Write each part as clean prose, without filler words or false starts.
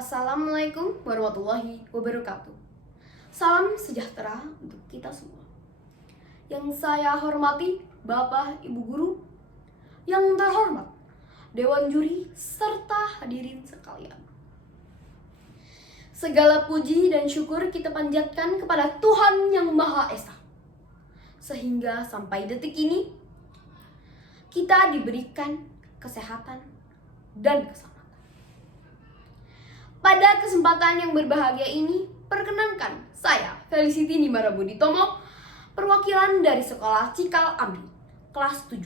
Assalamualaikum warahmatullahi wabarakatuh. Salam sejahtera untuk kita semua. Yang saya hormati Bapak Ibu Guru, yang terhormat Dewan Juri, serta hadirin sekalian. Segala puji dan syukur kita panjatkan kepada Tuhan Yang Maha Esa. Sehingga sampai detik ini, kita diberikan kesehatan dan keselamatan. Pada kesempatan yang berbahagia ini, perkenankan saya, Felicity Nimara Budi Tomo, perwakilan dari Sekolah Cikal Ambi, kelas 7,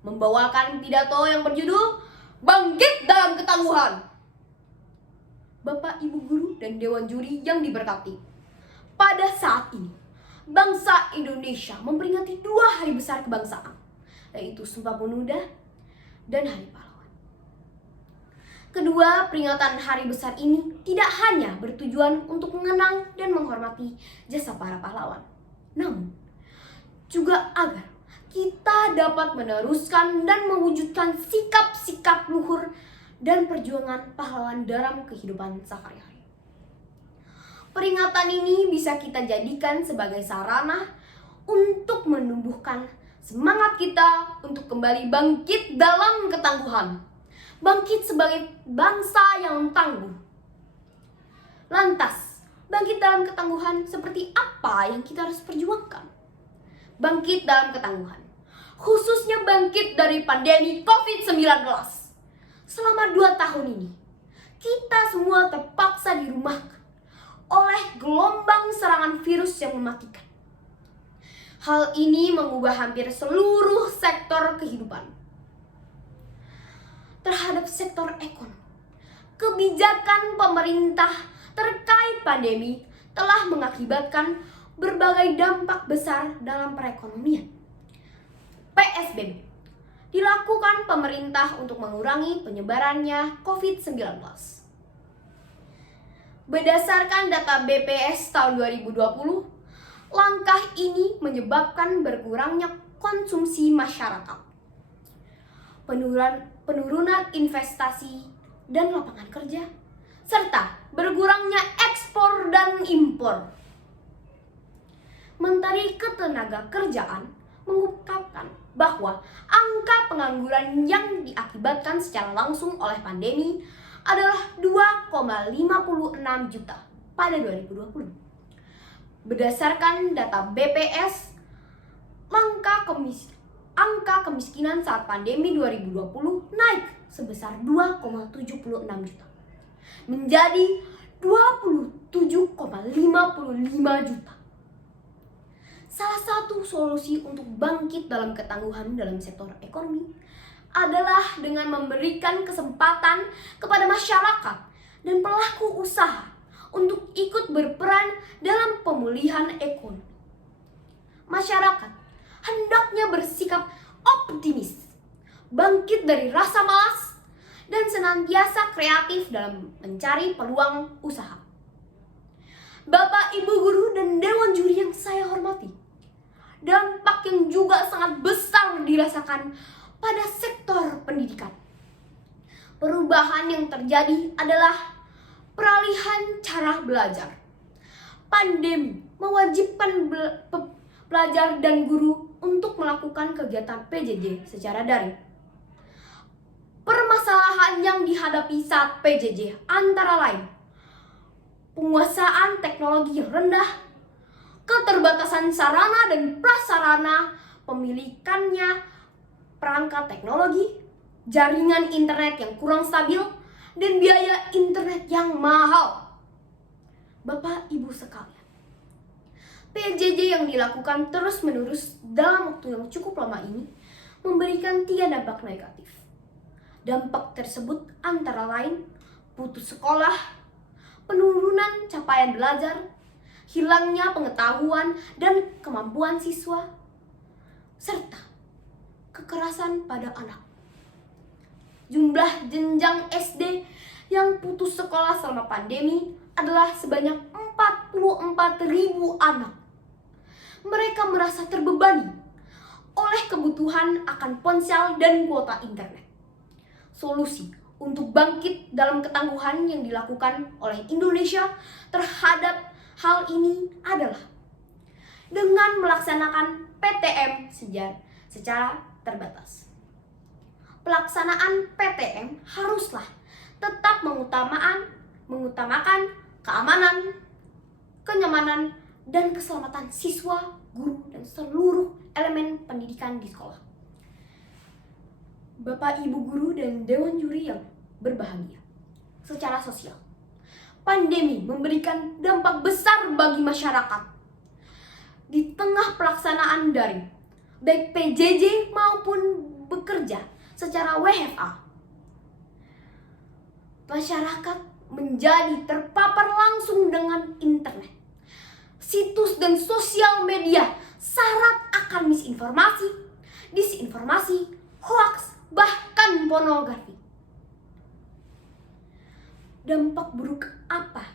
membawakan pidato yang berjudul Bangkit dalam Ketangguhan. Bapak, Ibu Guru, dan Dewan Juri yang diberkati, pada saat ini, bangsa Indonesia memperingati 2 hari besar kebangsaan, yaitu Sumpah Pemuda dan Hari Pahlawan. Kedua peringatan hari besar ini tidak hanya bertujuan untuk mengenang dan menghormati jasa para pahlawan, namun juga agar kita dapat meneruskan dan mewujudkan sikap-sikap luhur dan perjuangan pahlawan dalam kehidupan sehari-hari. Peringatan ini bisa kita jadikan sebagai sarana untuk menumbuhkan semangat kita untuk kembali bangkit dalam ketangguhan. Bangkit sebagai bangsa yang tangguh. Lantas, bangkit dalam ketangguhan seperti apa yang kita harus perjuangkan? Bangkit dalam ketangguhan, khususnya bangkit dari pandemi COVID-19. Selama 2 tahun ini, kita semua terpaksa dirumahkan oleh gelombang serangan virus yang mematikan. Hal ini mengubah hampir seluruh sektor kehidupan. Terhadap sektor ekonomi, kebijakan pemerintah terkait pandemi telah mengakibatkan berbagai dampak besar dalam perekonomian. PSBB dilakukan pemerintah untuk mengurangi penyebarannya COVID-19. Berdasarkan data BPS tahun 2020, langkah ini menyebabkan berkurangnya konsumsi masyarakat, penurunan investasi dan lapangan kerja, serta berkurangnya ekspor dan impor. Menteri Ketenagakerjaan mengungkapkan bahwa angka pengangguran yang diakibatkan secara langsung oleh pandemi adalah 2,56 juta pada 2020. Berdasarkan data BPS, angka kemiskinan saat pandemi 2020 naik sebesar 2,76 juta menjadi 27,55 juta. Salah satu solusi untuk bangkit dalam ketangguhan dalam sektor ekonomi adalah dengan memberikan kesempatan kepada masyarakat dan pelaku usaha untuk ikut berperan dalam pemulihan ekonomi. Masyarakat hendaknya bersikap optimis, bangkit dari rasa malas, dan senantiasa kreatif dalam mencari peluang usaha. Bapak, Ibu Guru, dan Dewan Juri yang saya hormati, dampak yang juga sangat besar dirasakan pada sektor pendidikan. Perubahan yang terjadi adalah peralihan cara belajar. Pandemi mewajibkan pelajar dan guru untuk melakukan kegiatan PJJ secara daring. Permasalahan yang dihadapi saat PJJ antara lain penguasaan teknologi yang rendah, keterbatasan sarana dan prasarana pemilikannya perangkat teknologi, jaringan internet yang kurang stabil, dan biaya internet yang mahal. Bapak, Ibu sekalian, PJJ yang dilakukan terus-menerus dalam waktu yang cukup lama ini memberikan 3 dampak negatif. Dampak tersebut antara lain putus sekolah, penurunan capaian belajar, hilangnya pengetahuan dan kemampuan siswa, serta kekerasan pada anak. Jumlah jenjang SD yang putus sekolah selama pandemi adalah sebanyak 44.000 anak. Mereka merasa terbebani oleh kebutuhan akan ponsel dan kuota internet. Solusi untuk bangkit dalam ketangguhan yang dilakukan oleh Indonesia terhadap hal ini adalah dengan melaksanakan PTM secara terbatas. Pelaksanaan PTM haruslah tetap mengutamakan keamanan, kenyamanan, dan keselamatan siswa, guru, dan seluruh elemen pendidikan di sekolah. Bapak, Ibu guru, dan Dewan Juri yang berbahagia, secara sosial, pandemi memberikan dampak besar bagi masyarakat. Di tengah pelaksanaan daring, baik PJJ maupun bekerja secara WFA, masyarakat menjadi terpapar langsung dengan internet. Situs dan sosial media syarat akan misinformasi, disinformasi, hoaks, bahkan pornografi. Dampak buruk apa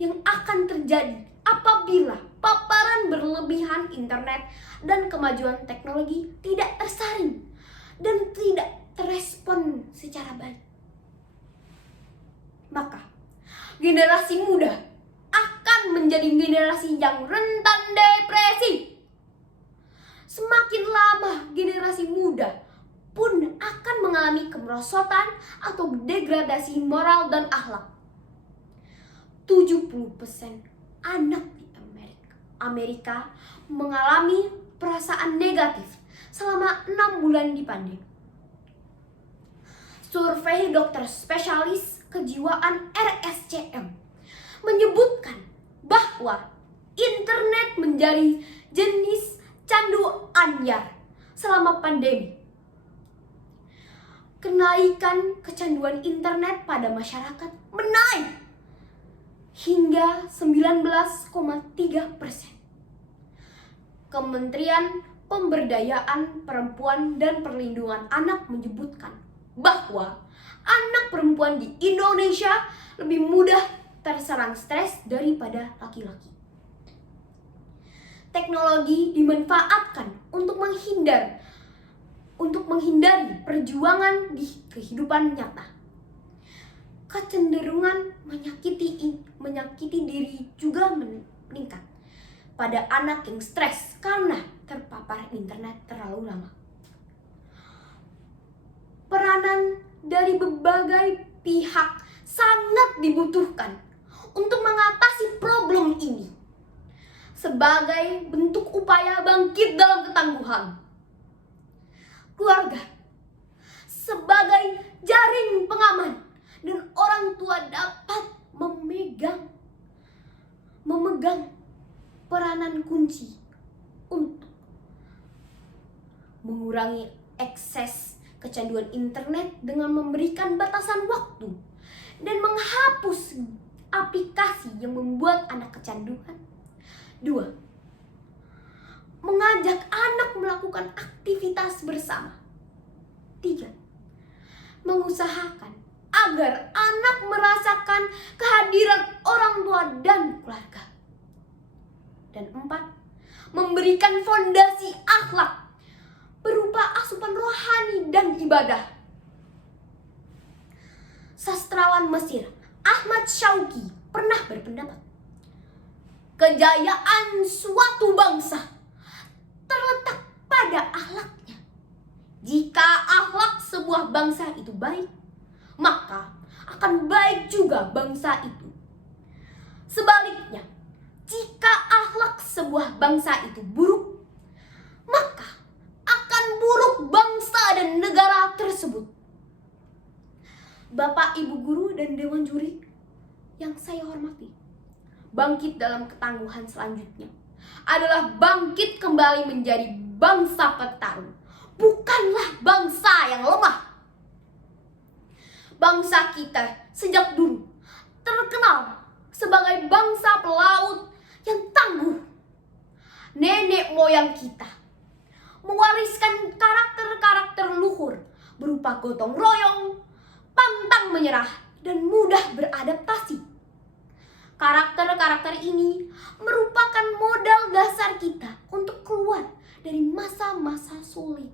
yang akan terjadi apabila paparan berlebihan internet dan kemajuan teknologi tidak tersaring dan tidak terespon secara baik? Maka generasi muda akan menjadi generasi yang rentan depresi. Semakin lama generasi muda pun akan mengalami kemerosotan atau degradasi moral dan akhlak. 70% anak di Amerika mengalami perasaan negatif selama 6 bulan di pandemi. Survei dokter spesialis kejiwaan RSCM menyebutkan bahwa internet menjadi jenis candu anyar selama pandemi. Kenaikan kecanduan internet pada masyarakat menaik hingga 19,3%. Kementerian Pemberdayaan Perempuan dan Perlindungan Anak menyebutkan bahwa anak perempuan di Indonesia lebih mudah terserang stres daripada laki-laki. Teknologi dimanfaatkan untuk menghindari perjuangan di kehidupan nyata. Kecenderungan menyakiti diri juga meningkat pada anak yang stres karena terpapar internet terlalu lama. Peranan dari berbagai pihak sangat dibutuhkan untuk mengatasi problem ini sebagai bentuk upaya bangkit dalam ketangguhan. Keluarga sebagai jaring pengaman dan orang tua dapat memegang peranan kunci untuk mengurangi akses kecanduan internet dengan memberikan batasan waktu dan menghapus aplikasi yang membuat anak kecanduan. 2. Mengajak anak melakukan aktivitas bersama. 3. Mengusahakan agar anak merasakan kehadiran orang tua dan keluarga. Dan 4. Memberikan fondasi akhlak berupa asupan rohani dan ibadah. Sastrawan Mesir Ahmad Shauqi pernah berpendapat, kejayaan suatu bangsa terletak pada akhlaknya. Jika akhlak sebuah bangsa itu baik, maka akan baik juga bangsa itu. Sebaliknya, jika akhlak sebuah bangsa itu buruk, maka akan buruk bangsa dan negara tersebut. Bapak, Ibu guru, dan Dewan Juri yang saya hormati, bangkit dalam ketangguhan selanjutnya adalah bangkit kembali menjadi bangsa petarung, bukanlah bangsa yang lemah. Bangsa kita sejak dulu terkenal sebagai bangsa pelaut yang tangguh. Nenek moyang kita mewariskan karakter-karakter luhur berupa gotong royong, pantang menyerah, dan mudah beradaptasi. Karakter-karakter ini merupakan modal dasar kita untuk keluar dari masa-masa sulit.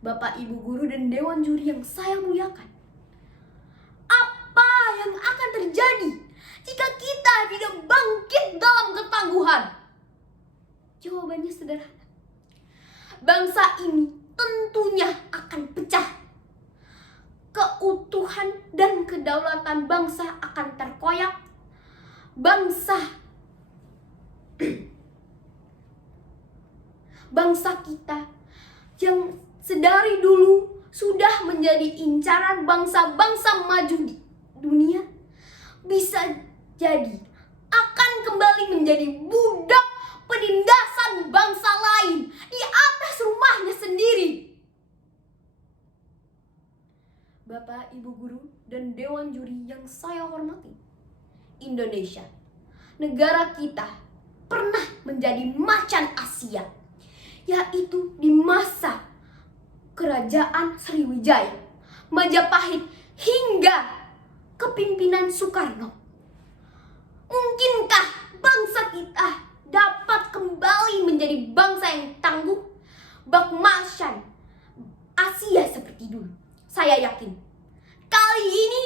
Bapak, Ibu guru, dan Dewan Juri yang saya muliakan, apa yang akan terjadi jika kita tidak bangkit dalam ketangguhan? Jawabannya sederhana. Bangsa ini tentunya akan pecah. Keutuhan dan kedaulatan bangsa akan terkoyak. Bangsa kita yang sedari dulu sudah menjadi incaran bangsa-bangsa maju di dunia, bisa jadi akan kembali menjadi budak penindasan bangsa lain di atas rumahnya sendiri. Bapak, Ibu guru, dan Dewan Juri yang saya hormati, Indonesia, negara kita, pernah menjadi macan Asia, yaitu di masa Kerajaan Sriwijaya, Majapahit, hingga kepimpinan Soekarno. Mungkinkah bangsa kita dapat kembali menjadi bangsa yang tangguh, bak macan Asia seperti dulu? Saya yakin kali ini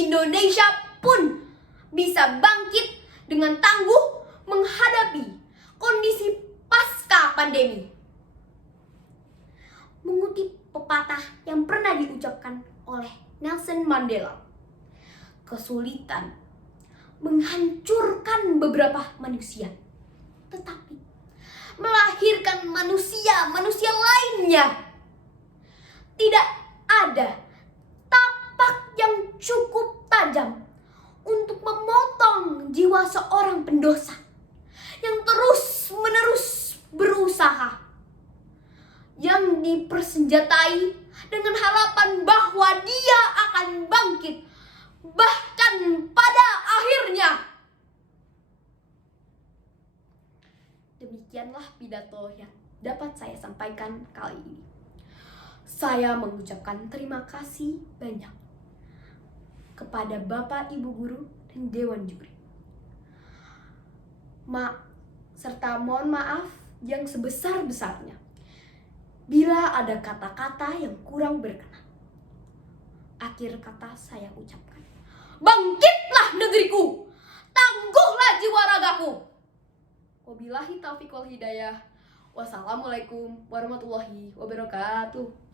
Indonesia pun bisa bangkit dengan tangguh menghadapi kondisi pasca pandemi. Mengutip pepatah yang pernah diucapkan oleh Nelson Mandela, kesulitan menghancurkan beberapa manusia, tetapi melahirkan manusia lainnya. Tidak ada tapak yang cukup tajam untuk memotong jiwa seorang pendosa yang terus-menerus berusaha, yang dipersenjatai dengan harapan bahwa dia akan bangkit, bahkan pada akhirnya. Demikianlah pidato yang dapat saya sampaikan kali ini. Saya mengucapkan terima kasih banyak kepada Bapak, Ibu guru, dan Dewan Juri. Serta mohon maaf yang sebesar-besarnya bila ada kata-kata yang kurang berkenan. Akhir kata saya ucapkan, bangkitlah negeriku, tangguhlah jiwa ragaku. Wabillahi taufiq wal hidayah. Wassalamualaikum warahmatullahi wabarakatuh.